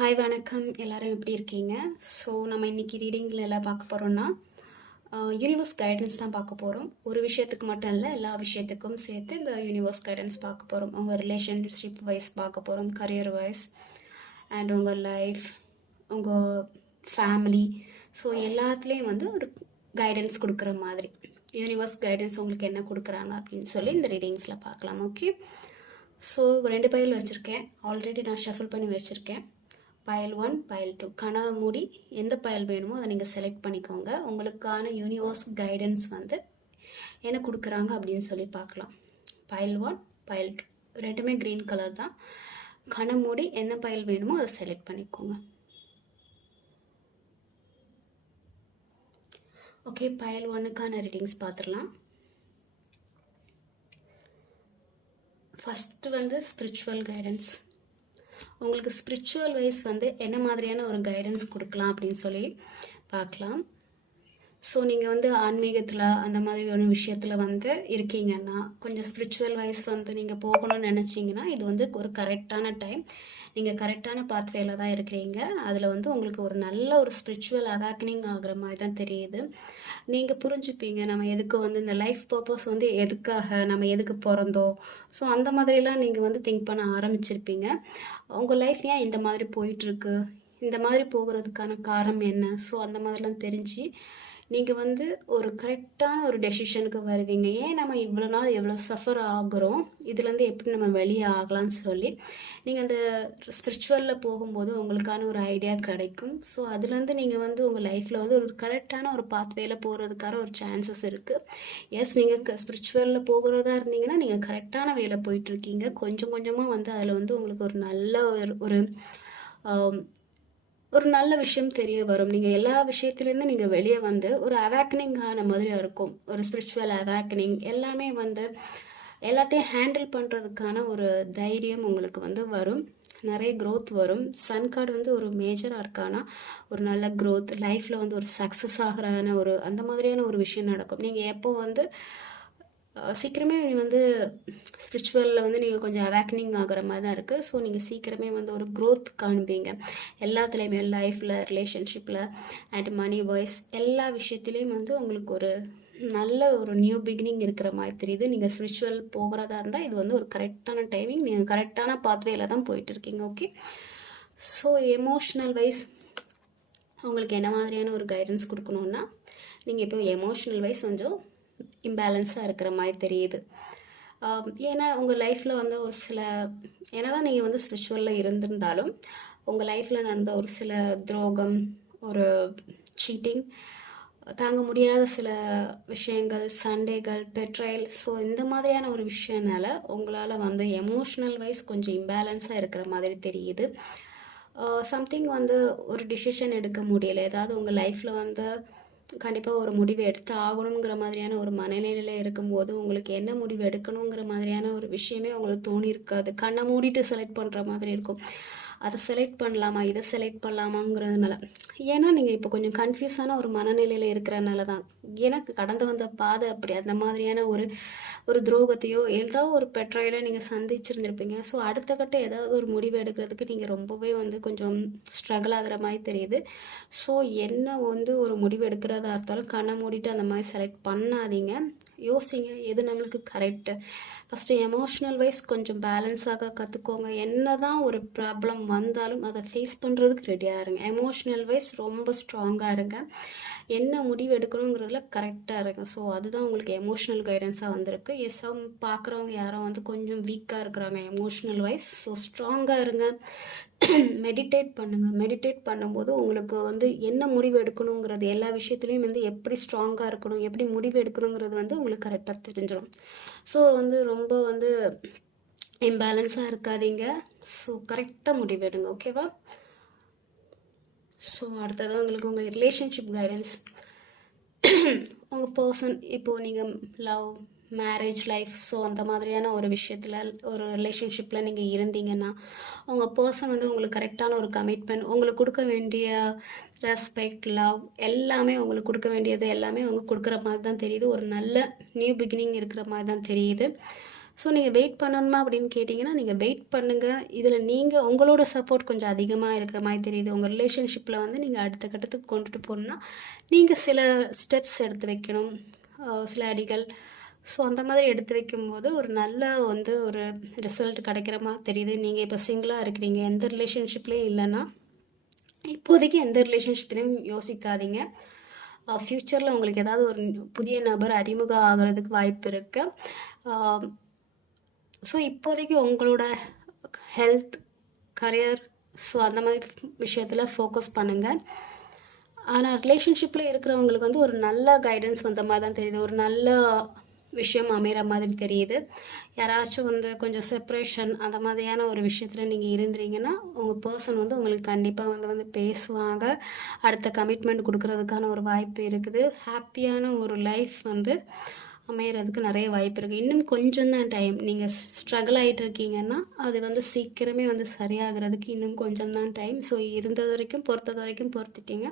Hi வணக்கம் எல்லாரும் எப்படி இருக்கீங்க? ஸோ நம்ம இன்றைக்கி ரீடிங்கில் எல்லாம் பார்க்க போகிறோன்னா யூனிவர்ஸ் கைடன்ஸ் தான் பார்க்க போகிறோம். ஒரு விஷயத்துக்கு மட்டும் இல்லை, எல்லா விஷயத்துக்கும் சேர்த்து இந்த யூனிவர்ஸ் கைடன்ஸ் பார்க்க போகிறோம். உங்கள் ரிலேஷன்ஷிப் வைஸ் பார்க்க போகிறோம், கரியர் வைஸ் அண்ட் உங்கள் லைஃப், உங்கள் ஃபேமிலி. ஸோ எல்லாத்துலேயும் வந்து ஒரு கைடன்ஸ் கொடுக்குற மாதிரி யூனிவர்ஸ் கைடன்ஸ் உங்களுக்கு என்ன கொடுக்குறாங்க அப்படின்னு சொல்லி இந்த ரீடிங்ஸில் பார்க்கலாம். ஓகே, ஸோ 2 பைல் வச்சுருக்கேன். ஆல்ரெடி நான் ஷஃபில் பண்ணி வச்சுருக்கேன். பைல் 1, பைல் 2 கனவு மூடி எந்த பைல் வேணுமோ அதை நீங்கள் செலக்ட் பண்ணிக்கோங்க. உங்களுக்கான யூனிவர்ஸ் கைடன்ஸ் வந்து என்ன கொடுக்குறாங்க அப்படின்னு சொல்லி பார்க்கலாம். பைல் 1, பைல் 2 ரெண்டுமே க்ரீன் கலர் தான். கனவு மூடி எந்த பைல் வேணுமோ அதை செலக்ட் பண்ணிக்கோங்க. ஓகே, பைல் 1க்கான ரீடிங்ஸ் பார்த்துடலாம். ஃபஸ்ட்டு வந்து ஸ்பிரிச்சுவல் கைடன்ஸ். உங்களுக்கு ஸ்பிரிச்சுவல் வைஸ் வந்து என்ன மாதிரியான ஒரு கைடன்ஸ் கொடுக்கலாம் அப்படின்னு சொல்லி பார்க்கலாம். ஸோ நீங்கள் வந்து ஆன்மீகத்தில் அந்த மாதிரியான விஷயத்தில் வந்து இருக்கீங்கன்னா, கொஞ்சம் ஸ்பிரிச்சுவல் வைஸ் வந்து நீங்கள் போகணும்னு நினச்சிங்கன்னா இது வந்து ஒரு கரெக்டான டைம். நீங்கள் கரெக்டான பாத்வேல தான் இருக்கிறீங்க. அதில் வந்து உங்களுக்கு ஒரு நல்ல ஒரு ஸ்பிரிச்சுவல் அவேக்கனிங் ஆகிற மாதிரி தான் தெரியுது. நீங்கள் புரிஞ்சுப்பீங்க நம்ம எதுக்கு வந்து இந்த லைஃப் பர்பஸ் வந்து எதுக்காக, நம்ம எதுக்கு பிறந்தோம். ஸோ அந்த மாதிரிலாம் நீங்கள் வந்து திங்க் பண்ண ஆரம்பிச்சிருப்பீங்க. உங்கள் லைஃப் ஏன் இந்த மாதிரி போயிட்டுருக்கு, இந்த மாதிரி போகிறதுக்கான காரணம் என்ன, ஸோ அந்த மாதிரிலாம் தெரிஞ்சு நீங்கள் வந்து ஒரு கரெக்டான ஒரு டெசிஷனுக்கு வருவீங்க. ஏன் நம்ம இவ்வளோ நாள் எவ்வளோ சஃபர் ஆகுறோம், இதுலேருந்து எப்படி நம்ம வெளியே ஆகலாம்னு சொல்லி நீங்கள் அந்த ஸ்பிரிச்சுவலில் போகும்போது உங்களுக்கான ஒரு ஐடியா கிடைக்கும். ஸோ அதுலேருந்து நீங்கள் வந்து உங்கள் லைஃப்பில் வந்து ஒரு கரெக்டான ஒரு பாத்வேல போகிறதுக்கான ஒரு சான்சஸ் இருக்குது. எஸ், நீங்கள் ஸ்பிரிச்சுவலில் போகிறதா இருந்தீங்கன்னா நீங்கள் கரெக்டான வேலை போயிட்டுருக்கீங்க. கொஞ்சம் கொஞ்சமாக வந்து அதில் வந்து உங்களுக்கு ஒரு நல்ல ஒரு நல்ல விஷயம் தெரிய வரும். நீங்கள் எல்லா விஷயத்துலேருந்து நீங்கள் வெளியே வந்து ஒரு அவேக்கனிங் ஆன மாதிரி இருக்கும். ஒரு ஸ்பிரிச்சுவல் அவேக்கனிங் எல்லாமே வந்து எல்லாத்தையும் ஹேண்டில் பண்ணுறதுக்கான ஒரு தைரியம் உங்களுக்கு வந்து வரும். நிறைய க்ரோத் வரும். சன் கார்டு வந்து ஒரு மேஜராக இருக்கானா ஒரு நல்ல க்ரோத் லைஃப்பில் வந்து ஒரு சக்ஸஸ் ஆகிறான ஒரு அந்த மாதிரியான ஒரு விஷயம் நடக்கும். நீங்கள் எப்போ வந்து சீக்கிரமே வந்து ஸ்பிரிச்சுவலில் வந்து நீங்கள் கொஞ்சம் அவேக்கனிங் ஆகிற மாதிரி தான் இருக்குது. ஸோ நீங்கள் சீக்கிரமே வந்து ஒரு க்ரோத் காண்பீங்க எல்லாத்துலேயுமே, லைஃப்பில், ரிலேஷன்ஷிப்பில் அண்ட் மணி வைஸ் எல்லா விஷயத்துலேயும் வந்து உங்களுக்கு ஒரு நல்ல ஒரு நியூ பிகினிங் இருக்கிற மாதிரி தெரியுது. நீங்கள் ஸ்பிரிச்சுவல் போகிறதா இருந்தால் இது வந்து ஒரு கரெக்டான டைமிங், நீங்கள் கரெக்டான பாத்வேல தான் போயிட்டுருக்கீங்க. ஓகே, ஸோ எமோஷ்னல் வைஸ் உங்களுக்கு என்ன மாதிரியான ஒரு கைடன்ஸ் கொடுக்கணுன்னா, நீங்கள் இப்போ எமோஷ்னல் வைஸ் கொஞ்சம் இம்பேலன்ஸாக இருக்கிற மாதிரி தெரியுது. ஏன்னா உங்கள் லைஃப்பில் வந்து ஒரு சில தான் நீங்கள் வந்து ஸ்பிரிச்சுவலில் இருந்திருந்தாலும் உங்கள் லைஃப்பில் நடந்த ஒரு சில துரோகம், ஒரு சீட்டிங், தாங்க முடியாத சில விஷயங்கள், சண்டைகள், பெட்ரைல், ஸோ இந்த மாதிரியான ஒரு விஷயனால உங்களால் வந்து எமோஷ்னல் வைஸ் கொஞ்சம் இம்பேலன்ஸாக இருக்கிற மாதிரி தெரியுது. சம்திங் வந்து ஒரு டிசிஷன் எடுக்க முடியலை. ஏதாவது உங்கள் லைஃப்பில் வந்து கண்டிப்பாக ஒரு முடிவு எடுத்து ஆகணுங்கிற மாதிரியான ஒரு மனநிலையில் இருக்கும்போது உங்களுக்கு என்ன முடிவு எடுக்கணுங்கிற மாதிரியான ஒரு விஷயமே உங்களுக்கு தோணியிருக்காது. கண்ணை மூடிட்டு செலக்ட் பண்ணுற மாதிரி இருக்கும். அதை செலக்ட் பண்ணலாமா, இதை செலக்ட் பண்ணலாமாங்கிறதுனால, ஏன்னா நீங்கள் இப்போ கொஞ்சம் கன்ஃபியூஸான ஒரு மனநிலையில் இருக்கிறனால தான். ஏன்னா கடந்து வந்த பாதை அப்படி அந்த மாதிரியான ஒரு துரோகத்தையோ ஏதோ ஒரு பெட்ரையில நீங்கள் சந்திச்சிருந்துருப்பீங்க. ஸோ அடுத்த கட்ட ஏதாவது ஒரு முடிவு எடுக்கிறதுக்கு நீங்கள் ரொம்பவே வந்து கொஞ்சம் ஸ்ட்ரகிள் ஆகிற மாதிரி தெரியுது. ஸோ என்ன வந்து ஒரு முடிவு எடுக்கிறதா இருந்தாலும் கண்ணை மூடிட்டு அந்த மாதிரி செலக்ட் பண்ணாதீங்க. யோசிங்க எது நம்மளுக்கு கரெக்டு. ஃபஸ்ட்டு எமோஷ்னல் வைஸ் கொஞ்சம் பேலன்ஸாக கற்றுக்கோங்க. என்ன தான் ஒரு ப்ராப்ளம் வந்தாலும் அதை ஃபேஸ் பண்ணுறதுக்கு ரெடியாக இருங்க. எமோஷ்னல் வைஸ் ரொம்ப ஸ்ட்ராங்காக இருங்க. என்ன முடிவு எடுக்கணுங்கிறதுல கரெக்டாக இருங்க. ஸோ அதுதான் உங்களுக்கு எமோஷ்னல் கைடன்ஸாக வந்திருக்கு. எஸ், பார்க்குறவங்க யாரும் வந்து கொஞ்சம் வீக்காக இருக்கிறாங்க எமோஷ்னல் வைஸ். ஸோ ஸ்ட்ராங்காக இருங்க. மெடிடேட் பண்ணுங்கள். மெடிடேட் பண்ணும்போது உங்களுக்கு வந்து என்ன முடிவு எடுக்கணுங்கிறது எல்லா விஷயத்துலேயும் வந்து எப்படி ஸ்ட்ராங்காக இருக்கணும், எப்படி முடிவு எடுக்கணுங்கிறது வந்து உங்களுக்கு கரெக்டாக தெரிஞ்சிடும். ஸோ வந்து ரொம்ப வந்து இம்பேலன்ஸாக இருக்காதீங்க. ஸோ கரெக்டாக முடிவு எடுங்க. ஓகேவா? ஸோ அடுத்தது உங்களுக்கு உங்கள் ரிலேஷன்ஷிப் கைடன்ஸ். உங்கள் பர்சன் இப்போது நீங்கள் லவ், மேரேஜ் லைஃப், ஸோ அந்த மாதிரியான ஒரு விஷயத்தில் ஒரு ரிலேஷன்ஷிப்பில் நீங்கள் இருந்தீங்கன்னா உங்கள் பர்சன் வந்து உங்களுக்கு கரெக்டான ஒரு கமிட்மெண்ட், உங்களுக்கு கொடுக்க வேண்டிய ரெஸ்பெக்ட், லவ் எல்லாமே உங்களுக்கு கொடுக்க வேண்டியது எல்லாமே அவங்க கொடுக்குற மாதிரி தான் தெரியுது. ஒரு நல்ல நியூ பிகினிங் இருக்கிற மாதிரி தான் தெரியுது. ஸோ நீங்கள் வெயிட் பண்ணணுமா அப்படின்னு கேட்டிங்கன்னா நீங்கள் வெயிட் பண்ணுங்கள். இதில் நீங்கள் உங்களோட சப்போர்ட் கொஞ்சம் அதிகமாக இருக்கிற மாதிரி தெரியுது. உங்கள் ரிலேஷன்ஷிப்பில் வந்து நீங்கள் அடுத்த கட்டத்துக்கு கொண்டுட்டு போகணுன்னா நீங்கள் சில ஸ்டெப்ஸ் எடுத்து வைக்கணும், சில அடிகள். ஸோ அந்த மாதிரி எடுத்து வைக்கும்போது ஒரு நல்ல வந்து ஒரு ரிசல்ட் கிடைக்கிற மாதிரி தெரியுது. நீங்கள் இப்போ சிங்கிளாக இருக்கிறீங்க, எந்த ரிலேஷன்ஷிப்லேயும் இல்லைன்னா இப்போதைக்கு எந்த ரிலேஷன்ஷிப்லேயும் யோசிக்காதீங்க. ஃப்யூச்சரில் உங்களுக்கு ஏதாவது ஒரு புதிய நபர் அறிமுகம் ஆகிறதுக்கு வாய்ப்பு இருக்குது. ஸோ இப்போதைக்கு உங்களோட ஹெல்த், கரியர், ஸோ அந்த மாதிரி விஷயத்தில் ஃபோக்கஸ் பண்ணுங்கள். ஆனால் ரிலேஷன்ஷிப்பில் இருக்கிறவங்களுக்கு வந்து ஒரு நல்ல கைடன்ஸ் வந்த மாதிரி தான் தெரியுது, ஒரு நல்ல விஷயம் அமைகிற மாதிரி தெரியுது. யாராச்சும் வந்து கொஞ்சம் செப்ரேஷன் அந்த மாதிரியான ஒரு விஷயத்தில் நீங்கள் இருந்துறீங்கன்னா உங்கள் பர்சன் வந்து உங்களுக்கு கண்டிப்பாக வந்து பேசுவாங்க, அடுத்த கமிட்மெண்ட் கொடுக்கறதுக்கான ஒரு வாய்ப்பு இருக்குது. ஹாப்பியான ஒரு லைஃப் வந்து அமையறதுக்கு நிறைய வாய்ப்பு இருக்குது. இன்னும் கொஞ்சம் தான் டைம். நீங்கள் ஸ்ட்ரகிள் ஆகிட்டு இருக்கீங்கன்னா அது வந்து சீக்கிரமே வந்து சரியாகிறதுக்கு இன்னும் கொஞ்சம் தான் டைம். ஸோ பொறுத்தது வரைக்கும் பொறுத்துட்டீங்க.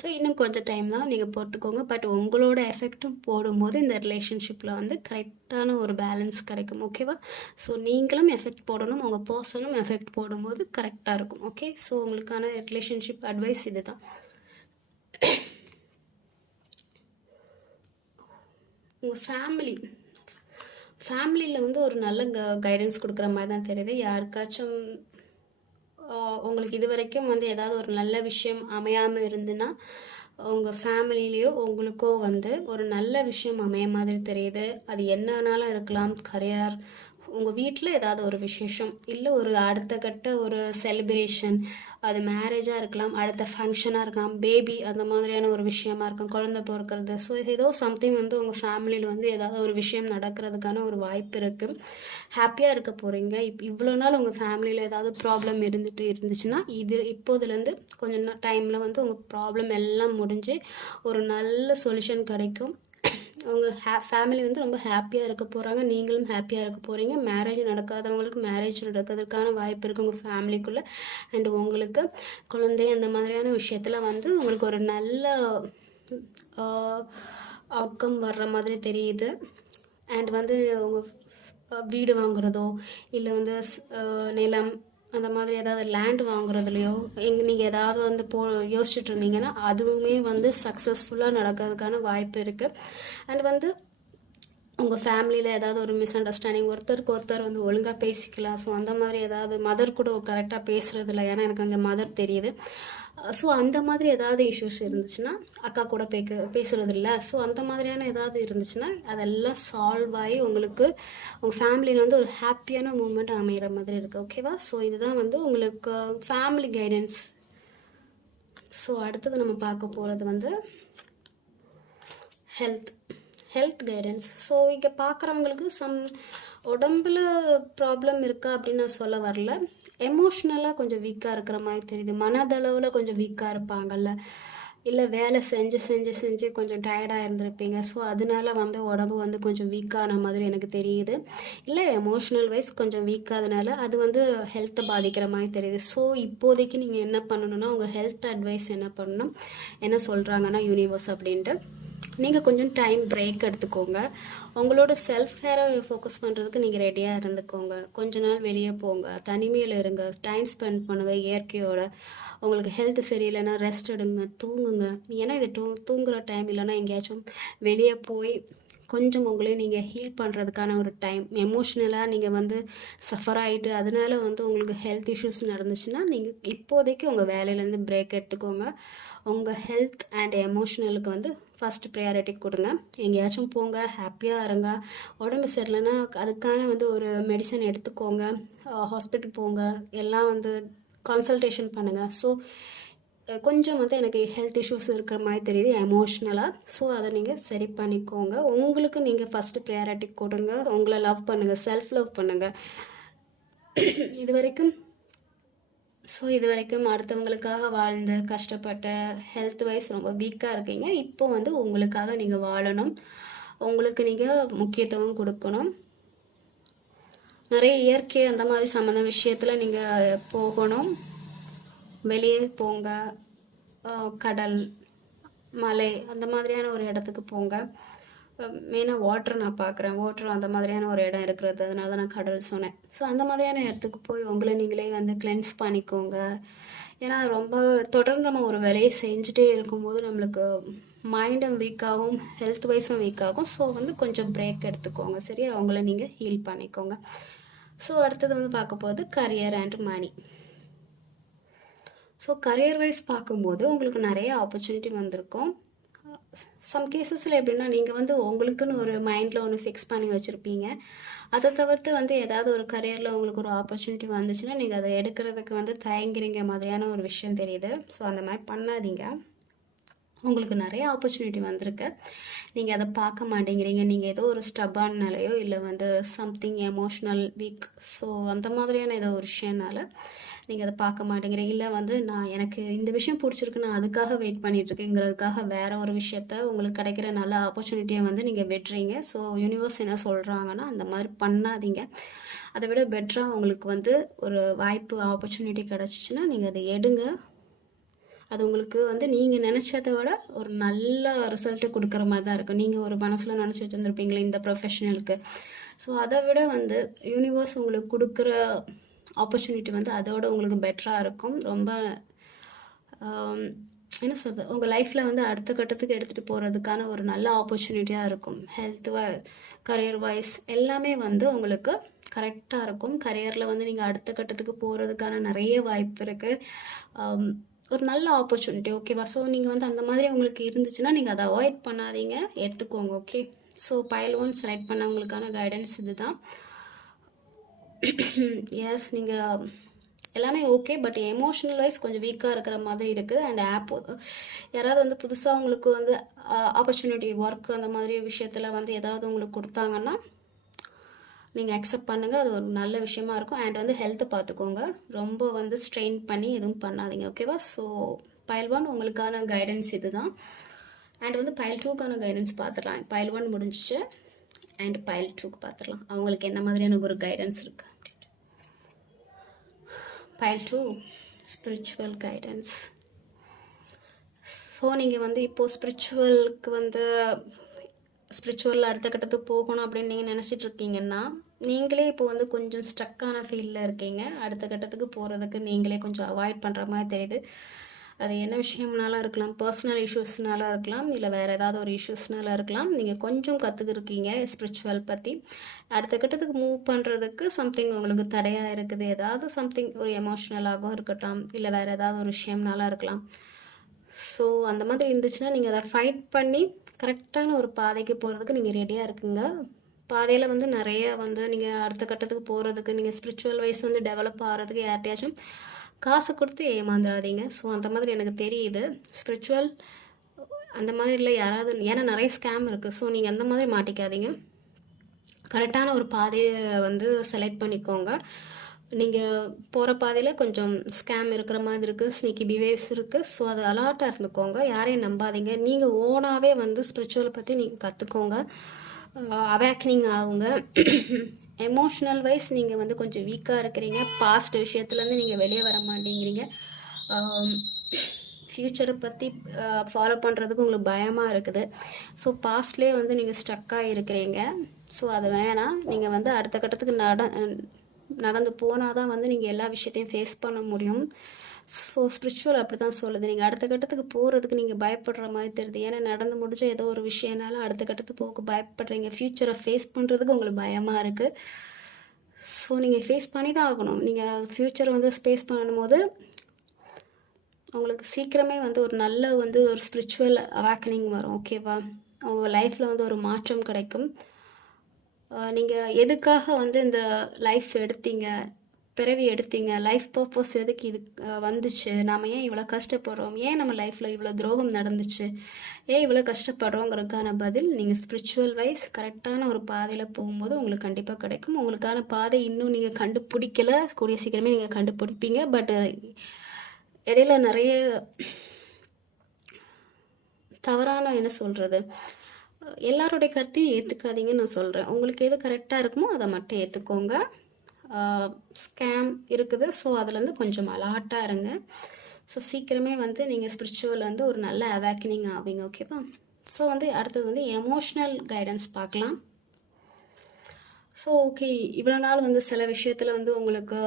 ஸோ இன்னும் கொஞ்சம் டைம் தான், நீங்கள் பொறுத்துக்கோங்க. பட் உங்களோட எஃபெக்டும் போடும்போது இந்த ரிலேஷன்ஷிப்பில் வந்து கரெக்டான ஒரு பேலன்ஸ் கிடைக்கும். ஓகேவா? ஸோ நீங்களும் எஃபெக்ட் போடணும், உங்கள் பர்சனும் எஃபெக்ட் போடும்போது கரெக்டாக இருக்கும். ஓகே? ஸோ உங்களுக்கான ரிலேஷன்ஷிப் அட்வைஸ் இது தான். உங்கள் ஃபேமிலியில் வந்து ஒரு நல்ல கைடன்ஸ் கொடுக்குற மாதிரி தான் தெரியுது. யாருக்காச்சும் உங்களுக்கு இது வரைக்கும் வந்து ஏதாவது ஒரு நல்ல விஷயம் அமையாமல் இருந்துன்னா உங்கள் ஃபேமிலிலேயோ உங்களுக்கோ வந்து ஒரு நல்ல விஷயம் அமைய மாதிரி தெரியுது. அது என்னன்னாலும் இருக்கலாம், கரியர், உங்கள் வீட்டில் ஏதாவது ஒரு விசேஷம், இல்லை ஒரு அடுத்த கட்ட ஒரு செலிப்ரேஷன், அது மேரேஜாக இருக்கலாம், அடுத்த ஃபங்க்ஷனாக இருக்கலாம், பேபி அந்த மாதிரியான ஒரு விஷயமா இருக்கும், குழந்தை பிறக்கிறது. ஸோ ஏதோ சம்திங் வந்து உங்கள் ஃபேமிலியில் வந்து ஏதாவது ஒரு விஷயம் நடக்கிறதுக்கான ஒரு வாய்ப்பு இருக்குது. ஹாப்பியாக இருக்க போகிறீங்க. இவ்வளோ நாள் உங்கள் ஃபேமிலியில் ஏதாவது ப்ராப்ளம் இருந்துச்சுன்னா இப்போதுலேருந்து கொஞ்சம் டைமில் வந்து உங்கள் ப்ராப்ளம் எல்லாம் முடிஞ்சு ஒரு நல்ல சொல்யூஷன் கிடைக்கும். உங்கள் ஃபேமிலி வந்து ரொம்ப ஹாப்பியாக இருக்க போகிறாங்க, நீங்களும் ஹாப்பியாக இருக்க போகிறீங்க. மேரேஜ் நடக்காதவங்களுக்கு மேரேஜ் நடக்கிறதுக்கான வாய்ப்பு இருக்குது உங்கள் ஃபேமிலிக்குள்ளே. அண்டு உங்களுக்கு குழந்தை அந்த மாதிரியான விஷயத்தில் வந்து உங்களுக்கு ஒரு நல்ல அவுட்கம் வர்ற மாதிரி தெரியுது. அண்ட் வந்து உங்கள் வீடு வாங்குறதோ இல்லை வந்து நிலம் அந்த மாதிரி ஏதாவது லேண்ட் வாங்குறதுலையோ நீங்கள் ஏதாவது வந்து யோசிச்சுட்டு இருந்தீங்கன்னா அதுவுமே வந்து சக்ஸஸ்ஃபுல்லாக நடக்கிறதுக்கான வாய்ப்பு இருக்குது. அண்ட் வந்து உங்கள் ஃபேமிலியில் ஏதாவது ஒரு மிஸ் அண்டர்ஸ்டாண்டிங், ஒருத்தருக்கு ஒருத்தர் வந்து ஒழுங்காக பேசிக்கலாம். ஸோ அந்த மாதிரி ஏதாவது மதர் கூட கரெக்டாக பேசுகிறது இல்லை, ஏன்னா எனக்கு அங்கே மதர் தெரியுது. ஸோ அந்த மாதிரி ஏதாவது இஷ்யூஸ் இருந்துச்சுன்னா அக்கா கூட பேசுகிறது இல்லை. ஸோ அந்த மாதிரியான ஏதாவது இருந்துச்சுன்னா அதெல்லாம் சால்வ் ஆகி உங்களுக்கு உங்கள் ஃபேமிலியில் வந்து ஒரு ஹாப்பியான மூமெண்ட் அமைகிற மாதிரி இருக்குது. ஓகேவா? ஸோ இதுதான் வந்து உங்களுக்கு ஃபேமிலி கைடன்ஸ். ஸோ அடுத்தது நம்ம பார்க்க போகிறது வந்து ஹெல்த் கைடன்ஸ். ஸோ இங்கே பார்க்குறவங்களுக்கு உடம்புல ப்ராப்ளம் இருக்கா அப்படின்னு நான் சொல்ல வரல. எமோஷ்னலாக கொஞ்சம் வீக்காக இருக்கிற மாதிரி தெரியுது. மனதளவில் கொஞ்சம் வீக்காக இருப்பாங்கல்ல, இல்லை வேலை செஞ்சு கொஞ்சம் டயர்டாக இருந்திருப்பீங்க. ஸோ அதனால வந்து உடம்பு வந்து கொஞ்சம் வீக்கான மாதிரி எனக்கு தெரியுது. இல்லை எமோஷ்னல் வைஸ் கொஞ்சம் வீக்காதனால அது வந்து ஹெல்த்தை பாதிக்கிற மாதிரி தெரியுது. ஸோ இப்போதைக்கு நீங்கள் என்ன பண்ணணுன்னா உங்கள் ஹெல்த் அட்வைஸ் என்ன பண்ணணும், என்ன சொல்கிறாங்கன்னா யூனிவர்ஸ் அப்படின்ட்டு நீங்கள் கொஞ்சம் டைம் பிரேக் எடுத்துக்கோங்க. உங்களோட செல்ஃப் கேரை ஃபோக்கஸ் பண்ணுறதுக்கு நீங்கள் ரெடியாக இருந்துக்கோங்க. கொஞ்ச நாள் வெளியே போங்க, தனிமையில் இருங்க, டைம் ஸ்பெண்ட் பண்ணுங்கள் இயற்கையோட. உங்களுக்கு ஹெல்த் சரியில்லைன்னா ரெஸ்ட் எடுங்க, தூங்குங்க. ஏன்னா இது தூங்குகிற டைம் இல்லைன்னா எங்கேயாச்சும் வெளியே போய் கொஞ்சம் உங்களே நீங்கள் ஹீல் பண்ணுறதுக்கான ஒரு டைம். எமோஷ்னலாக நீங்கள் வந்து சஃபர் ஆகிட்டு அதனால வந்து உங்களுக்கு ஹெல்த் இஷ்யூஸ் நடந்துச்சுன்னா நீங்கள் இப்போதைக்கு உங்கள் வேலையிலேருந்து பிரேக் எடுத்துக்கோங்க. உங்கள் ஹெல்த் அண்ட் எமோஷ்னலுக்கு வந்து ஃபஸ்ட்டு ப்ரையாரிட்டி கொடுங்க. எங்கேயாச்சும் போங்க, ஹாப்பியாக இருங்க. உடம்பு சரியில்லைன்னா அதுக்கான வந்து ஒரு மெடிசன் எடுத்துக்கோங்க, ஹாஸ்பிட்டல் போங்க, எல்லாம் வந்து கன்சல்டேஷன் பண்ணுங்கள். ஸோ கொஞ்சம் வந்து எனக்கு ஹெல்த் இஷ்யூஸ் இருக்கிற மாதிரி தெரியுது எமோஷ்னலாக. ஸோ அதை நீங்கள் சரி பண்ணிக்கோங்க. உங்களுக்கு நீங்கள் ஃபஸ்ட்டு ப்ரையாரிட்டி கொடுங்க. உங்களை லவ் பண்ணுங்கள், செல்ஃப் லவ் பண்ணுங்கள். இது வரைக்கும் அடுத்தவங்களுக்காக வாழ்ந்து கஷ்டப்பட்ட, ஹெல்த் வைஸ் ரொம்ப வீக்காக இருக்கீங்க. இப்போ வந்து உங்களுக்காக நீங்கள் வாழணும், உங்களுக்கு நீங்கள் முக்கியத்துவம் கொடுக்கணும். நிறைய இயற்கை அந்த மாதிரி சம்மந்த விஷயத்தில் நீங்கள் போகணும். வெளியே போங்க, கடல், மலை அந்த மாதிரியான ஒரு இடத்துக்கு போங்க. மெயினாக வாட்டர் நான் பார்க்குறேன். வாட்டர் அந்த மாதிரியான ஒரு இடம் இருக்கிறது. அதனால தான் நான் கடல் சொன்னேன். ஸோ அந்த மாதிரியான இடத்துக்கு போய் உங்களை நீங்களே வந்து கிளென்ஸ் பண்ணிக்கோங்க. ஏன்னா ரொம்ப தொடர்ந்து நம்ம ஒரு வேலையை செஞ்சுட்டே இருக்கும்போது நம்மளுக்கு மைண்டும் வீக் ஆகும், ஹெல்த் வைஸும் வீக் ஆகும். ஸோ வந்து கொஞ்சம் பிரேக் எடுத்துக்கோங்க. சரி, அவங்கள நீங்கள் ஹீல் பண்ணிக்கோங்க. ஸோ அடுத்தது வந்து பார்க்க போகுது career and money. So career wise பார்க்கும்போது உங்களுக்கு நிறைய ஆப்பர்ச்சுனிட்டி வந்திருக்கும். சம் கேசஸில் எப்படின்னா நீங்கள் வந்து உங்களுக்குன்னு ஒரு மைண்டில் ஒன்று ஃபிக்ஸ் பண்ணி வச்சுருப்பீங்க. அதை தவிர்த்து வந்து ஏதாவது ஒரு கரியரில் உங்களுக்கு ஒரு ஆப்பர்ச்சுனிட்டி வந்துச்சுன்னா நீங்கள் அதை எடுக்கிறதுக்கு வந்து தயங்குறீங்க மாதிரியான ஒரு விஷயம் தெரியுது. ஸோ அந்த மாதிரி பண்ணாதீங்க. உங்களுக்கு நிறைய ஆப்பர்ச்சுனிட்டி வந்திருக்கு, நீங்கள் அதை பார்க்க மாட்டேங்கிறீங்க. நீங்கள் ஏதோ ஒரு ஸ்டபான்னாலையோ இல்லை வந்து சம்திங் எமோஷ்னல் வீக், ஸோ அந்த மாதிரியான ஏதோ ஒரு விஷயம்னால நீங்கள் அதை பார்க்க மாட்டேங்கிறீங்க. இல்லை வந்து எனக்கு இந்த விஷயம் பிடிச்சிருக்கு, நான் அதுக்காக வெயிட் பண்ணிகிட்ருக்கேங்கிறதுக்காக வேறு ஒரு விஷயத்த உங்களுக்கு கிடைக்கிற நல்ல ஆப்பர்ச்சுனிட்டியை வந்து நீங்கள் விட்டுறீங்க. ஸோ யூனிவர்ஸ் என்ன சொல்கிறாங்கன்னா அந்த மாதிரி பண்ணாதீங்க. அதை விட பெட்டராக உங்களுக்கு வந்து ஒரு வாய்ப்பு ஆப்பர்ச்சுனிட்டி கிடச்சிச்சின்னா நீங்கள் அதை எடுங்க. அது உங்களுக்கு வந்து நீங்கள் நினச்சதை விட ஒரு நல்ல ரிசல்ட்டு கொடுக்குற மாதிரி தான் இருக்கும். நீங்கள் ஒரு மனசில் நினச்சி வச்சுருந்துருப்பீங்களே இந்த ப்ரொஃபஷனலுக்கு, ஸோ அதை விட வந்து யூனிவர்ஸ் உங்களுக்கு கொடுக்குற ஆப்பர்ச்சுனிட்டி வந்து அதோட உங்களுக்கு பெட்டராக இருக்கும். ரொம்ப என்ன சொல்கிறது, உங்கள் லைஃப்பில் வந்து அடுத்த கட்டத்துக்கு எடுத்துகிட்டு போகிறதுக்கான ஒரு நல்ல ஆப்பர்ச்சுனிட்டியாக இருக்கும். ஹெல்த் கரியர் வைஸ் எல்லாமே வந்து உங்களுக்கு கரெக்டாக இருக்கும். கரியரில் வந்து நீங்கள் அடுத்த கட்டத்துக்கு போகிறதுக்கான நிறைய வாய்ப்பு இருக்குது. ஒரு நல்ல ஆப்பர்ச்சுனிட்டி, ஓகேவா? ஸோ நீங்கள் வந்து அந்த மாதிரி உங்களுக்கு இருந்துச்சுன்னா நீங்கள் அதை அவாய்ட் பண்ணாதீங்க, எடுத்துக்கோங்க. ஓகே, ஸோ பைல் 1 செலக்ட் பண்ணவங்களுக்கான கைடன்ஸ் இது தான். எஸ், நீங்கள் எல்லாமே ஓகே, பட் எமோஷனல் வைஸ் கொஞ்சம் வீக்காக இருக்கிற மாதிரி இருக்குது. அண்ட் யாராவது வந்து புதுசாக உங்களுக்கு வந்து ஆப்பர்ச்சுனிட்டி ஒர்க் அந்த மாதிரி விஷயத்தில் வந்து ஏதாவது உங்களுக்கு கொடுத்தாங்கன்னா நீங்கள் அக்செப்ட் பண்ணுங்கள், அது ஒரு நல்ல விஷயமா இருக்கும். அண்ட் வந்து ஹெல்த்தை பார்த்துக்கோங்க, ரொம்ப வந்து ஸ்ட்ரெயின் பண்ணி எதுவும் பண்ணாதீங்க, ஓகேவா? ஸோ பைல் 1 உங்களுக்கான கைடன்ஸ் இது தான். அண்ட் வந்து பைல் 2க்கான கைடன்ஸ் பார்த்துடலாம். பைல் 1 முடிஞ்சிச்சு, அண்ட் பைல் 2க்கு பார்த்துடலாம் அவங்களுக்கு என்ன மாதிரியான ஒரு கைடன்ஸ் இருக்குது அப்படின்ட்டு. File 2 spiritual guidance. ஸோ நீங்கள் வந்து இப்போது ஸ்பிரிச்சுவலுக்கு வந்து ஸ்பிரிச்சுவலில் அடுத்த கட்டத்துக்கு போகணும் அப்படின்னு நீங்கள் நினச்சிட்டு இருக்கீங்கன்னா, நீங்களே இப்போ வந்து கொஞ்சம் ஸ்ட்ரக்கான ஃபீல்டில் இருக்கீங்க. அடுத்த கட்டத்துக்கு போகிறதுக்கு நீங்களே கொஞ்சம் அவாய்ட் பண்ணுற மாதிரி தெரியுது. அது என்ன விஷயம்னாலும் இருக்கலாம், பர்சனல் இஷ்யூஸ்னால இருக்கலாம், இல்லை வேறு ஏதாவது ஒரு இஷ்யூஸ்னால இருக்கலாம். நீங்கள் கொஞ்சம் கற்றுக்கிருக்கீங்க ஸ்பிரிச்சுவல் பற்றி. அடுத்த கட்டத்துக்கு மூவ் பண்ணுறதுக்கு சம்திங் உங்களுக்கு தடையாக இருக்குது. ஏதாவது சம்திங் ஒரு எமோஷ்னலாகவும் இருக்கட்டும், இல்லை வேறு ஏதாவது ஒரு விஷயம்னால இருக்கலாம். ஸோ அந்த மாதிரி இருந்துச்சுன்னா நீங்கள் அதை ஃபைட் பண்ணி கரெக்டான ஒரு பாதைக்கு போகிறதுக்கு நீங்கள் ரெடியாக இருக்குங்க. பாதையில் வந்து நிறைய வந்து நீங்கள் அடுத்த கட்டத்துக்கு போகிறதுக்கு, நீங்கள் ஸ்பிரிச்சுவல் வைஸ் வந்து டெவலப் ஆகிறதுக்கு யார்ட்டையாச்சும் காசு கொடுத்து ஏமாந்துடாதீங்க. ஸோ அந்த மாதிரி எனக்கு தெரியுது. ஸ்பிரிச்சுவல் அந்த மாதிரி இல்லை, யாராவது, ஏன்னா நிறைய ஸ்கேம் இருக்குது. ஸோ நீங்கள் அந்த மாதிரி மாட்டிக்காதீங்க. கரெக்டான ஒரு பாதையை வந்து செலக்ட் பண்ணிக்கோங்க. நீங்கள் போகிற பாதையில் கொஞ்சம் ஸ்கேம் இருக்கிற மாதிரி இருக்குது, ஸ்னீக்கி பிஹேவ்ஸ் இருக்குது. ஸோ அது அலர்ட்டாக இருந்துக்கோங்க, யாரையும் நம்பாதீங்க. நீங்கள் ஓனாகவே வந்து ஸ்பிரிச்சுவலை பற்றி நீங்கள் கற்றுக்கோங்க, அவேக்கனிங் ஆகுங்க. எமோஷ்னல் வைஸ் நீங்கள் வந்து கொஞ்சம் வீக்காக இருக்கிறீங்க, பாஸ்ட் விஷயத்துலேருந்து நீங்கள் வெளியே வர மாட்டேங்கிறீங்க. ஃப்யூச்சரை பற்றி ஃபாலோ பண்ணுறதுக்கு உங்களுக்கு பயமாக இருக்குது. ஸோ பாஸ்ட்லேயே வந்து நீங்கள் ஸ்ட்ரக்காக இருக்கிறீங்க. ஸோ அது வேணாம். நீங்கள் வந்து அடுத்த கட்டத்துக்கு நகர்ந்து போனால் தான் வந்து நீங்கள் எல்லா விஷயத்தையும் ஃபேஸ் பண்ண முடியும். ஸோ ஸ்பிரிச்சுவல் அப்படி தான் சொல்லுது. நீங்கள் அடுத்த கட்டத்துக்கு போகிறதுக்கு நீங்கள் பயப்படுற மாதிரி தெரியுது. ஏன்னா நடந்து முடிஞ்ச ஏதோ ஒரு விஷயம்னால அடுத்த கட்டத்துக்கு போக பயப்படுறீங்க. ஃப்யூச்சரை ஃபேஸ் பண்ணுறதுக்கு உங்களுக்கு பயமாக இருக்குது. ஸோ நீங்கள் ஃபேஸ் பண்ணி தான் ஆகணும். நீங்கள் ஃப்யூச்சரை வந்து ஃபேஸ் பண்ணும் போது உங்களுக்கு சீக்கிரமே வந்து ஒரு நல்ல வந்து ஒரு ஸ்பிரிச்சுவல் அவேக்கனிங் வரும், ஓகேவா? உங்கள் லைஃப்பில் வந்து ஒரு மாற்றம் கிடைக்கும். நீங்கள் எதுக்காக வந்து இந்த லைஃப் எடுத்தீங்க, பிறவி எடுத்தீங்க, லைஃப் பர்பஸ் எதுக்கு இது வந்துச்சு, நாம் ஏன் இவ்வளோ கஷ்டப்படுறோம், ஏன் நம்ம லைஃப்பில் இவ்வளோ துரோகம் நடந்துச்சு, ஏன் இவ்வளோ கஷ்டப்படுறோங்கிறதுக்கான பதில் நீங்கள் ஸ்பிரிச்சுவல் வைஸ் கரெக்டான ஒரு பாதையில் போகும்போது உங்களுக்கு கண்டிப்பாக கிடைக்கும். உங்களுக்கான பாதை இன்னும் நீங்கள் கண்டுபிடிக்கல, கூடிய சீக்கிரமே நீங்கள் கண்டுபிடிப்பீங்க. பட் இடையில நிறைய தவறான என்ன சொல்கிறது, எல்லாருடைய கருத்தையும் ஏற்றுக்காதீங்கன்னு நான் சொல்கிறேன். உங்களுக்கு எது கரெக்டாக இருக்குமோ அதை மட்டும் ஏற்றுக்கோங்க. ஸ்கேம் இருக்குது, ஸோ அதுலேருந்து கொஞ்சம் அலர்ட்டாக இருங்க. ஸோ சீக்கிரமே வந்து நீங்கள் ஸ்பிரிச்சுவல் வந்து ஒரு நல்ல அவேக்கனிங் ஆவீங்க, ஓகேவா? ஸோ வந்து அடுத்தது வந்து எமோஷ்னல் கைடன்ஸ் பார்க்கலாம். ஸோ ஓகே, இவ்வளோ நாள் வந்து சில விஷயத்தில் வந்து உங்களுக்கு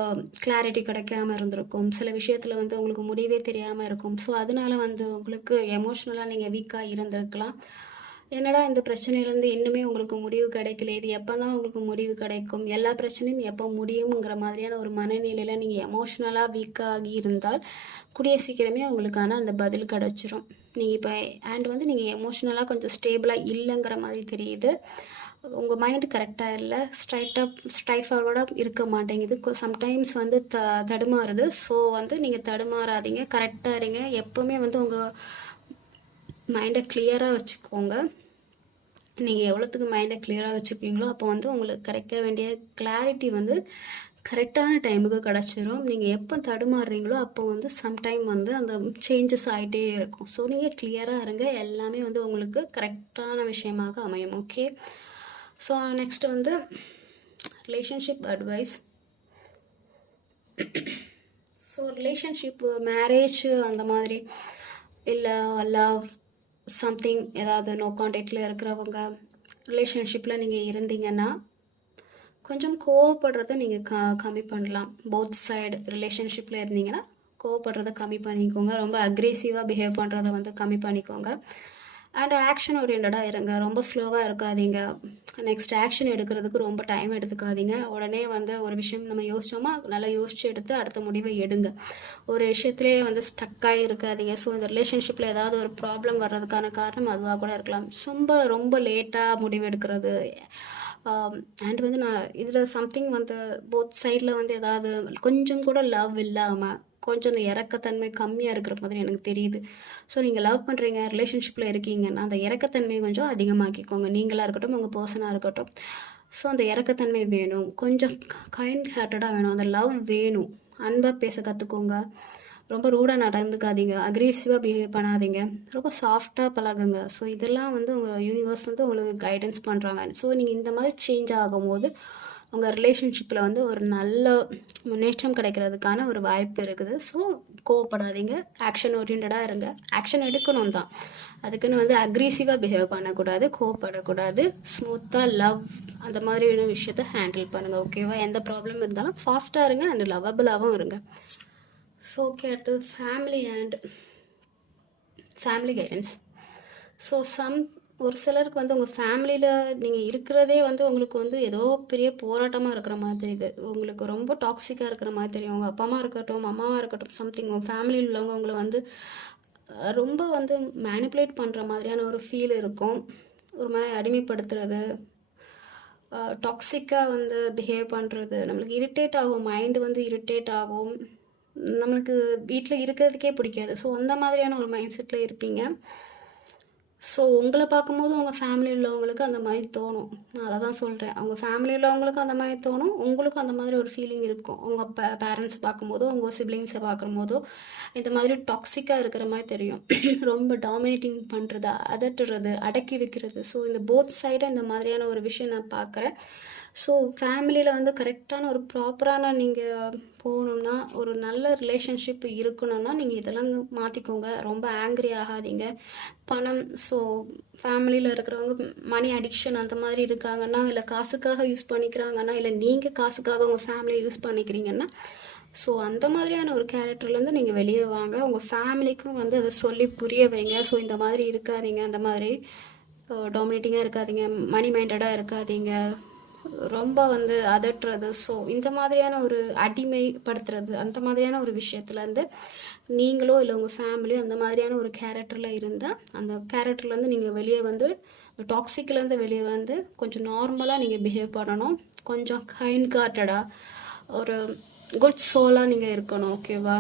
கிளாரிட்டி கிடைக்காம இருந்திருக்கும், சில விஷயத்தில் வந்து உங்களுக்கு முடிவே தெரியாமல் இருக்கும். ஸோ அதனால வந்து உங்களுக்கு எமோஷ்னலாக நீங்கள் வீக்காக இருந்திருக்கலாம். என்னடா இந்த பிரச்சனையிலேருந்து இன்னுமே உங்களுக்கு முடிவு கிடைக்கல, இது எப்போ தான் உங்களுக்கு முடிவு கிடைக்கும், எல்லா பிரச்சனையும் எப்போ முடியுங்கிற மாதிரியான ஒரு மனநிலையில் நீங்கள் எமோஷ்னலாக வீக்காகி இருந்தால் கூடிய சீக்கிரமே உங்களுக்கான அந்த பதில் கிடச்சிரும். நீங்கள் இப்போ வந்து நீங்கள் எமோஷ்னலாக கொஞ்சம் ஸ்டேபிளாக இல்லைங்கிற மாதிரி தெரியுது. உங்கள் மைண்டு கரெக்டாக இல்லை, ஸ்ட்ரைட் ஃபார்வர்டாக இருக்க மாட்டேங்குது, சம்டைம்ஸ் வந்து தடுமாறுது. ஸோ வந்து நீங்கள் தடுமாறாதீங்க, கரெக்டாக இருங்க. எப்போவுமே வந்து உங்கள் மைண்டை கிளியராக வச்சுக்கோங்க. நீங்கள் எவ்வளோத்துக்கு மைண்டை கிளியராக வச்சுக்கிறீங்களோ அப்போ வந்து உங்களுக்கு கிடைக்க வேண்டிய கிளாரிட்டி வந்து கரெக்டான டைமுக்கு கிடச்சிரும். நீங்கள் எப்போ தடுமாறுறீங்களோ அப்போ வந்து சம்டைம் வந்து அந்த சேஞ்சஸ் ஆகிட்டே இருக்கும். ஸோ நீங்கள் கிளியராக இருங்க, எல்லாமே வந்து உங்களுக்கு கரெக்டான விஷயமாக அமையும். ஓகே, ஸோ நெக்ஸ்ட் வந்து relationship advice. So relationship, marriage அந்த மாதிரி இல்லை லவ் சம்திங் ஏதாவது நோ கான்டாக்டில் இருக்கிறவங்க ரிலேஷன்ஷிப்பில் நீங்கள் இருந்தீங்கன்னா கொஞ்சம் கோவப்படுறத நீங்கள் கம்மி பண்ணலாம். போத் சைடு ரிலேஷன்ஷிப்பில் இருந்தீங்கன்னா கோவப்படுறத கம்மி பண்ணிக்கோங்க, ரொம்ப அக்ரெசிவாக பிஹேவ் பண்ணுறத வந்து கம்மி பண்ணிக்கோங்க. அண்ட் ஆக்ஷன் ஓரியன்டாக இருங்க, ரொம்ப ஸ்லோவாக இருக்காதீங்க. நெக்ஸ்ட் ஆக்ஷன் எடுக்கிறதுக்கு ரொம்ப டைம் எடுத்துக்காதீங்க. உடனே வந்து ஒரு விஷயம் நம்ம யோசிச்சோமா நல்லா யோசிச்சு எடுத்து அடுத்த முடிவை எடுங்க. ஒரு விஷயத்துலேயே வந்து ஸ்டக்காகி இருக்காதீங்க. ஸோ இந்த ரிலேஷன்ஷிப்பில் ஏதாவது ஒரு ப்ராப்ளம் வர்றதுக்கான காரணம் அதுவாக கூட இருக்கலாம். ரொம்ப லேட்டாக முடிவு எடுக்கிறது. அண்ட் வந்து நான் இதில் சம்திங் வந்து போத் சைடில் வந்து ஏதாவது கொஞ்சம் கூட லவ் இல்லாமல் கொஞ்சம் இந்த இறக்கத்தன்மை கம்மியாக இருக்கிற மாதிரி எனக்கு தெரியுது. ஸோ நீங்கள் லவ் பண்ணுறீங்க, ரிலேஷன்ஷிப்பில் இருக்கீங்கன்னா அந்த இறக்கத்தன்மையை கொஞ்சம் அதிகமாக்கிக்கோங்க. நீங்களாக இருக்கட்டும், உங்கள் பர்சனாக இருக்கட்டும். ஸோ அந்த இறக்கத்தன்மை வேணும், கொஞ்சம் கைண்ட் ஹார்ட்டடாக வேணும், அந்த லவ் வேணும். அன்பாக பேச கற்றுக்கோங்க, ரொம்ப ரூடாக நடந்துக்காதீங்க, அக்ரெசிவாக பிஹேவ் பண்ணாதீங்க, ரொம்ப சாஃப்டாக பழகுங்க. ஸோ இதெல்லாம் வந்து உங்கள் யூனிவர்ஸ் வந்து உங்களுக்கு கைடன்ஸ் பண்ணுறாங்க. ஸோ நீங்கள் இந்த மாதிரி சேஞ்ச் ஆகும்போது உங்கள் ரிலேஷன்ஷிப்பில் வந்து ஒரு நல்ல முன்னேற்றம் கிடைக்கிறதுக்கான ஒரு வாய்ப்பு இருக்குது. ஸோ கோவப்படாதீங்க, ஆக்ஷன் ஓரியன்டாக இருங்க. ஆக்ஷன் எடுக்கணும் தான், அதுக்குன்னு வந்து அக்ரெசிவாக பிஹேவ் பண்ணக்கூடாது, கோவப்படக்கூடாது. ஸ்மூத்தாக லவ் அந்த மாதிரியான விஷயத்த ஹேண்டில் பண்ணுங்கள். ஓகேவா? எந்த ப்ராப்ளம் இருந்தாலும் ஃபாஸ்ட்டாக இருங்க அண்ட் லவ்வபிளாகவும் இருங்க. ஸோ ஓகே, அடுத்தது ஃபேமிலி கைடன்ஸ். ஸோ ஒரு சிலருக்கு வந்து உங்கள் ஃபேமிலியில் நீங்கள் இருக்கிறதே வந்து உங்களுக்கு வந்து ஏதோ பெரிய போராட்டமாக இருக்கிற மாதிரி தெரியுது, உங்களுக்கு ரொம்ப டாக்ஸிக்காக இருக்கிற மாதிரி தெரியும். உங்கள் அப்பா அம்மா இருக்கட்டும், அம்மாவாக இருக்கட்டும், சம்திங் உங்கள் ஃபேமிலியில் உள்ளவங்க உங்களை வந்து ரொம்ப வந்து மேனிப்புலேட் பண்ணுற மாதிரியான ஒரு ஃபீல் இருக்கும். ஒரு மாதிரி அடிமைப்படுத்துறது, டாக்ஸிக்காக வந்து பிஹேவ் பண்ணுறது, நம்மளுக்கு இரிட்டேட் ஆகும், மைண்டு வந்து இரிட்டேட் ஆகும், நம்மளுக்கு வீட்டில் இருக்கிறதுக்கே பிடிக்காது. ஸோ அந்த மாதிரியான ஒரு மைண்ட் செட்டில் இருப்பீங்க. ஸோ உங்களை பார்க்கும்போது உங்கள் ஃபேமிலி உள்ளவங்களுக்கு அந்த மாதிரி தோணும். நான் அதை தான் சொல்கிறேன், அவங்க ஃபேமிலி உள்ளவங்களுக்கு அந்த மாதிரி தோணும், உங்களுக்கும் அந்த மாதிரி ஒரு ஃபீலிங் இருக்கும். உங்கள் பேரண்ட்ஸ் பார்க்கும்போதோ, உங்கள் சிப்ளிங்ஸை பார்க்கும்போதோ இந்த மாதிரி டாக்ஸிக்காக இருக்கிற மாதிரி தெரியும். ரொம்ப டாமினேட்டிங் பண்ணுறது, அதட்டுறது, அடக்கி வைக்கிறது. ஸோ இந்த போத் சைடு இந்த மாதிரியான ஒரு விஷயம் நான் பார்க்குறேன். ஸோ ஃபேமிலியில் வந்து கரெக்டான ஒரு ப்ராப்பரான நீங்கள் போகணுன்னா, ஒரு நல்ல ரிலேஷன்ஷிப் இருக்கணும்னா நீங்கள் இதெல்லாம் மாற்றிக்கோங்க. ரொம்ப ஆங்க்ரி ஆகாதீங்க. பணம், ஸோ ஃபேமிலியில் இருக்கிறவங்க மணி அடிக்ஷன் அந்த மாதிரி இருக்காங்கன்னா, இல்லை காசுக்காக யூஸ் பண்ணிக்கிறாங்கன்னா, இல்லை நீங்கள் காசுக்காக உங்கள் ஃபேமிலியை யூஸ் பண்ணிக்கிறீங்கன்னா, ஸோ அந்த மாதிரியான ஒரு கேரக்டர்லேருந்து நீங்கள் வெளியே வாங்க. உங்கள் ஃபேமிலிக்கும் வந்து அதை சொல்லி புரிய வைங்க. ஸோ இந்த மாதிரி இருக்காதீங்க, அந்த மாதிரி டாமினேட்டிங்காக இருக்காதீங்க, மணி மைண்டடாக இருக்காதீங்க, ரொம்ப வந்து அதட்டுறது. ஸோ இந்த மாதிரியான ஒரு அடிமைப்படுத்துறது, அந்த மாதிரியான ஒரு விஷயத்துலேருந்து நீங்களோ இல்லை உங்கள் ஃபேமிலியோ அந்த மாதிரியான ஒரு கேரக்டரில் இருந்தால் அந்த கேரக்டர்லேருந்து நீங்கள் வெளியே வந்து டாக்ஸிக்லேருந்து வெளியே வந்து கொஞ்சம் நார்மலாக நீங்கள் பிஹேவ் பண்ணணும். கொஞ்சம் கைண்ட் ஹார்ட்டடாக ஒரு குட் சோலாக நீங்கள் இருக்கணும். ஓகேவா?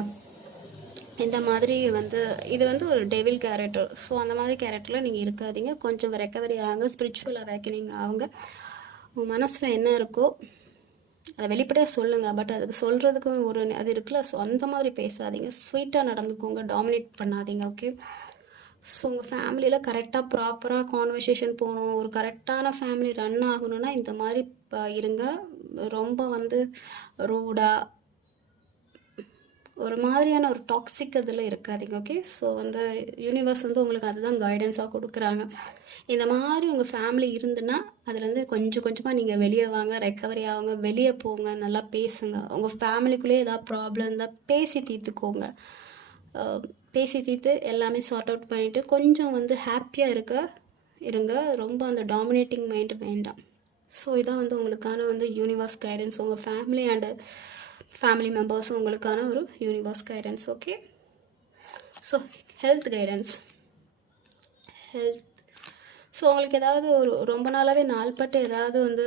இந்த மாதிரி வந்து இது வந்து ஒரு டெவில் கேரக்டர். ஸோ அந்த மாதிரி கேரக்டரில் நீங்கள் இருக்காதீங்க. கொஞ்சம் ரெக்கவரி ஆகுங்க, ஸ்பிரிச்சுவல் அவேக்கனிங் ஆகுங்க. உங்கள் மனசில் என்ன இருக்கோ அதை வெளிப்படையாக சொல்லுங்கள். பட் அதுக்கு சொல்கிறதுக்கு ஒரு அது இருக்குல்ல, ஸோ அந்த மாதிரி பேசாதீங்க, ஸ்வீட்டாக நடந்துக்கோங்க, டாமினேட் பண்ணாதீங்க. ஓகே? ஸோ உங்கள் ஃபேமிலியில் கரெக்டாக ப்ராப்பராக கான்வர்சேஷன் போகணும், ஒரு கரெக்டான ஃபேமிலி ரன் ஆகணும்னா இந்த மாதிரி இருங்க. ரொம்ப வந்து ரூடாக ஒரு மாதிரியான ஒரு டாக்ஸிக் அதில் இருக்காதீங்க. ஓகே, ஸோ வந்து யூனிவர்ஸ் வந்து உங்களுக்கு அதுதான் கைடன்ஸாக கொடுக்குறாங்க. இந்த மாதிரி உங்கள் ஃபேமிலி இருந்துன்னா அதுலேருந்து கொஞ்சம் கொஞ்சமாக நீங்கள் வெளியே வாங்க, ரெக்கவரி ஆகுங்க, வெளியே போங்க, நல்லா பேசுங்க. உங்கள் ஃபேமிலிக்குள்ளேயே ஏதாவது ப்ராப்ளம் இருந்தால் பேசி தீர்த்துக்கோங்க. பேசி தீர்த்து எல்லாமே சார்ட் அவுட் பண்ணிவிட்டு கொஞ்சம் வந்து ஹாப்பியாக இருங்க. ரொம்ப அந்த டாமினேட்டிங் மைண்டு வேண்டாம். ஸோ இதான் வந்து உங்களுக்கான வந்து யூனிவர்ஸ் கைடன்ஸ். உங்கள் ஃபேமிலி அண்டு ஃபேமிலி மெம்பர்ஸும் உங்களுக்கான ஒரு universe guidance. Okay, so health guidance. So உங்களுக்கு ஏதாவது ஒரு ரொம்ப நாளாகவே நாள்பட்டு ஏதாவது வந்து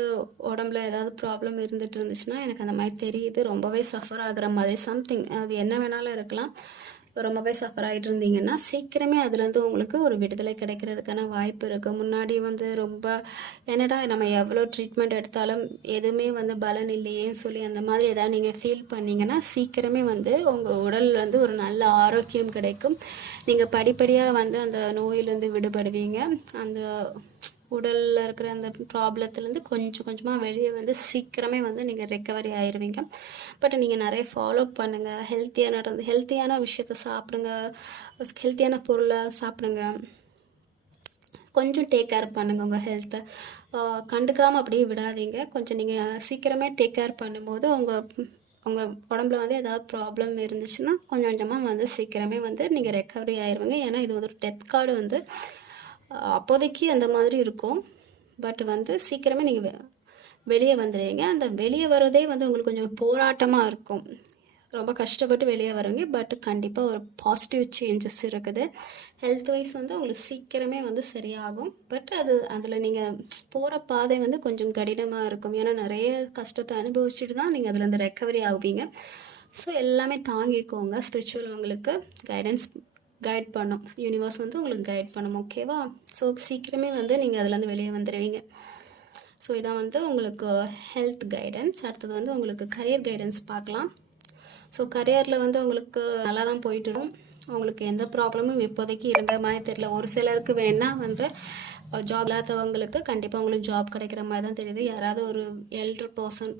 உடம்புல ஏதாவது ப்ராப்ளம் இருந்துகிட்டு இருந்துச்சுன்னா எனக்கு அந்த மாதிரி தெரியுது. ரொம்பவே சஃபர் ஆகிற மாதிரி சம்திங், அது என்ன வேணாலும் இருக்கலாம். ரொம்பவே சஃபர் ஆகிட்டு இருந்தீங்கன்னா சீக்கிரமே அதுலேருந்து உங்களுக்கு ஒரு விடுதலை கிடைக்கிறதுக்கான வாய்ப்பு இருக்குது. முன்னாடி வந்து ரொம்ப என்னடா நம்ம எவ்வளோ ட்ரீட்மெண்ட் எடுத்தாலும் எதுவுமே வந்து பலன் இல்லையேன்னு சொல்லி அந்த மாதிரி ஏதாவது நீங்கள் ஃபீல் பண்ணிங்கன்னா சீக்கிரமே வந்து உங்கள் உடலில் வந்து ஒரு நல்ல ஆரோக்கியம் கிடைக்கும். நீங்கள் படிப்படியாக வந்து அந்த நோயிலேருந்து விடுபடுவீங்க. அந்த உடலில் இருக்கிற அந்த ப்ராப்ளத்துலேருந்து கொஞ்சம் கொஞ்சமாக வெளியே வந்து சீக்கிரமே வந்து நீங்கள் ரெக்கவரி ஆயிடுவீங்க. பட் நீங்கள் நிறைய ஃபாலோ பண்ணுங்கள். ஹெல்த்தியான விஷயத்த சாப்பிடுங்க, ஹெல்த்தியான பொருளை சாப்பிடுங்க. கொஞ்சம் டேக் கேர் பண்ணுங்கள் உங்கள் ஹெல்த்தை. கண்டுக்காமல் அப்படியே விடாதீங்க. கொஞ்சம் நீங்கள் சீக்கிரமே டேக் கேர் பண்ணும்போது உங்கள் உடம்புல வந்து ஏதாவது ப்ராப்ளம் இருந்துச்சுன்னா கொஞ்சம் கொஞ்சமாக வந்து சீக்கிரமே வந்து நீங்கள் ரெக்கவரி ஆயிடுவீங்க. ஏன்னா இது ஒரு டெத் கார்டு வந்து அப்போதைக்கு அந்த மாதிரி இருக்கும். பட் வந்து சீக்கிரமே நீங்கள் வெளியே வந்துடுவீங்க. அந்த வெளியே வர்றதே வந்து உங்களுக்கு கொஞ்சம் போராட்டமாக இருக்கும். ரொம்ப கஷ்டப்பட்டு வெளியே வருவீங்க. பட் கண்டிப்பாக ஒரு பாசிட்டிவ் சேஞ்சஸ் இருக்குது. ஹெல்த் வைஸ் வந்து உங்களுக்கு சீக்கிரமே வந்து சரியாகும். பட் அதில் நீங்கள் போகிற பாதை வந்து கொஞ்சம் கடினமாக இருக்கும். ஏன்னா நிறைய கஷ்டத்தை அனுபவிச்சுட்டு தான் நீங்கள் அதில் இந்த ரெக்கவரி ஆகுவீங்க. ஸோ எல்லாமே தாங்கிக்கோங்க. ஸ்பிரிச்சுவல் உங்களுக்கு கைட் பண்ணும். யூனிவர்ஸ் வந்து உங்களுக்கு கைட் பண்ணும். ஓகேவா? ஸோ சீக்கிரமே வந்து நீங்கள் அதுலேருந்து வெளியே வந்துடுவீங்க. ஸோ இதான் வந்து உங்களுக்கு ஹெல்த் கைடன்ஸ். அடுத்தது வந்து உங்களுக்கு கரியர் கைடன்ஸ் பார்க்கலாம். ஸோ கரியரில் வந்து உங்களுக்கு நல்லா தான் போயிட்டுடும். உங்களுக்கு எந்த ப்ராப்ளமும் இப்போதைக்கு இருந்த மாதிரி தெரியல. ஒரு சிலருக்கு வேணால் வந்து ஜாப் இல்லாதவங்களுக்கு கண்டிப்பாக உங்களுக்கு ஜாப் கிடைக்கிற மாதிரி தான் தெரியுது. யாராவது ஒரு எல்டர் பர்சன்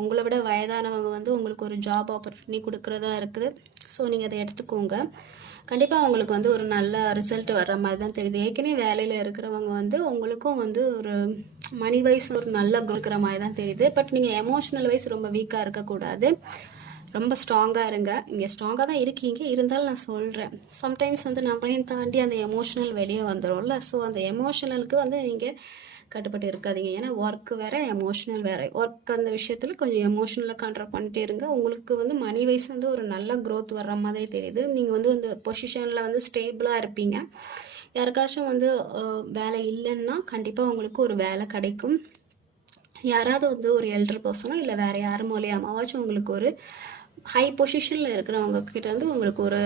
உங்களை விட வயதானவங்க வந்து உங்களுக்கு ஒரு ஜாப் ஆப்பர்ச்சுனிட்டி கொடுக்குறதா இருக்குது. ஸோ நீங்கள் அதை எடுத்துக்கோங்க. கண்டிப்பாக உங்களுக்கு வந்து ஒரு நல்ல ரிசல்ட் வர்ற மாதிரி தான் தெரியுது. ஏற்கனவே வேலையில் இருக்கிறவங்க வந்து உங்களுக்கும் வந்து ஒரு மணி வைஸ் ஒரு நல்ல கொடுக்குற மாதிரி தான் தெரியுது. பட் நீங்கள் எமோஷ்னல் வைஸ் ரொம்ப வீக்காக இருக்கக்கூடாது. ரொம்ப ஸ்ட்ராங்காக இருங்க. இங்கே ஸ்ட்ராங்காக தான் இருக்கீங்க, இருந்தாலும் நான் சொல்கிறேன் சம்டைம்ஸ் வந்து நம்மளையும் தாண்டி அந்த எமோஷ்னல் வெளியே வந்துடும்ல. ஸோ அந்த எமோஷ்னலுக்கு வந்து நீங்கள் கட்டுப்பட்டு இருக்காதீங்க. ஏன்னா ஒர்க்கு வேறு, எமோஷ்னல் வேறு. ஒர்க் அந்த விஷயத்தில் கொஞ்சம் எமோஷ்னலாக கண்ட்ரோல் பண்ணிட்டே இருங்க. உங்களுக்கு வந்து மணி வைஸ் வந்து ஒரு நல்ல க்ரோத் வர்ற மாதிரி தெரியுது. நீங்கள் வந்து அந்த பொசிஷனில் வந்து ஸ்டேபிளாக இருப்பீங்க. யாருக்காச்சும் வந்து வேலை இல்லைன்னா கண்டிப்பாக உங்களுக்கு ஒரு வேலை கிடைக்கும். யாராவது வந்து ஒரு எல்டர் பர்சனோ இல்லை வேறு யார் மூலியமாவாச்சும் உங்களுக்கு ஒரு ஹை பொசிஷனில் இருக்கிறவங்க கிட்ட வந்து உங்களுக்கு ஒரு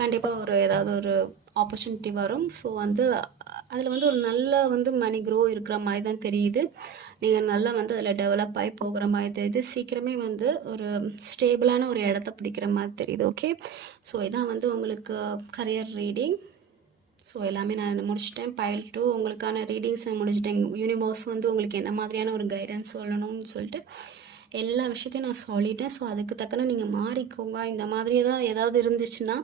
கண்டிப்பாக ஒரு ஏதாவது ஒரு ஆப்பர்ச்சுனிட்டி வரும். ஸோ வந்து அதில் வந்து ஒரு நல்ல வந்து மணி க்ரோ இருக்கிற மாதிரி தான் தெரியுது. நீங்கள் நல்லா வந்து அதில் டெவலப் ஆகி போகிற மாதிரி தெரியுது. சீக்கிரமே வந்து ஒரு ஸ்டேபிளான ஒரு இடத்த பிடிக்கிற மாதிரி தெரியுது. ஓகே, ஸோ இதான் வந்து உங்களுக்கு கரியர் ரீடிங். ஸோ எல்லாமே நான் முடிச்சிட்டேன். பைல் 2 உங்களுக்கான ரீடிங்ஸ் நான் முடிச்சிட்டேன். யூனிவர்ஸ் வந்து உங்களுக்கு என்ன மாதிரியான ஒரு கைடன்ஸ் சொல்லணும்னு சொல்லிட்டு எல்லா விஷயத்தையும் நான் சொல்லிட்டேன். ஸோ அதுக்கு தக்கன நீங்கள் மாறிக்கோங்க. இந்த மாதிரி தான் ஏதாவது இருந்துச்சுன்னா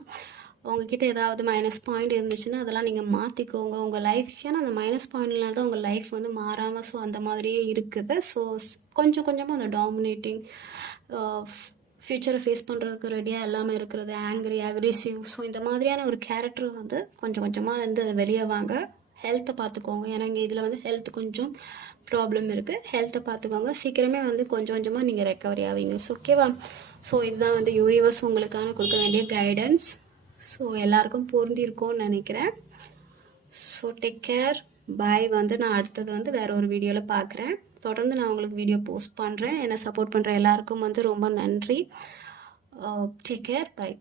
உங்ககிட்ட ஏதாவது மைனஸ் பாயிண்ட் இருந்துச்சுன்னா அதெல்லாம் நீங்கள் மாற்றிக்கோங்க உங்கள் லைஃப். ஏன்னா அந்த மைனஸ் பாயிண்ட்னால தான் உங்கள் லைஃப் வந்து மாறாமல் ஸோ அந்த மாதிரியே இருக்குது. ஸோ கொஞ்சம் கொஞ்சமாக அந்த டாமினேட்டிங் ஃப்யூச்சரை ஃபேஸ் பண்ணுறதுக்கு ரெடியாக எல்லாமே இருக்கிறது, ஆங்க்ரி, அக்ரெசிவ். ஸோ இந்த மாதிரியான ஒரு கேரக்டர் வந்து கொஞ்சம் கொஞ்சமாக வந்து அதை வெளியே வாங்க. ஹெல்த்தை பார்த்துக்கோங்க. ஏன்னா இங்கே இதில் வந்து ஹெல்த் கொஞ்சம் ப்ராப்ளம் இருக்குது. ஹெல்த்தை பார்த்துக்கோங்க. சீக்கிரமே வந்து கொஞ்சம் கொஞ்சமாக நீங்கள் ரெக்கவரி ஆவீங்க. ஸோ ஓகேவா? ஸோ இதுதான் வந்து யூனிவர்ஸ் உங்களுக்கான கொடுக்க வேண்டிய கைடன்ஸ். ஸோ எல்லாருக்கும் பொருந்திருக்கும்னு நினைக்கிறேன். ஸோ டேக் கேர், பாய். வந்து நான் அடுத்தது வந்து வேறு ஒரு வீடியோவில் பார்க்குறேன். தொடர்ந்து நான் உங்களுக்கு வீடியோ போஸ்ட் பண்ணுறேன். என்னை சப்போர்ட் பண்ணுற எல்லாருக்கும் வந்து ரொம்ப நன்றி. டேக் கேர், பாய்.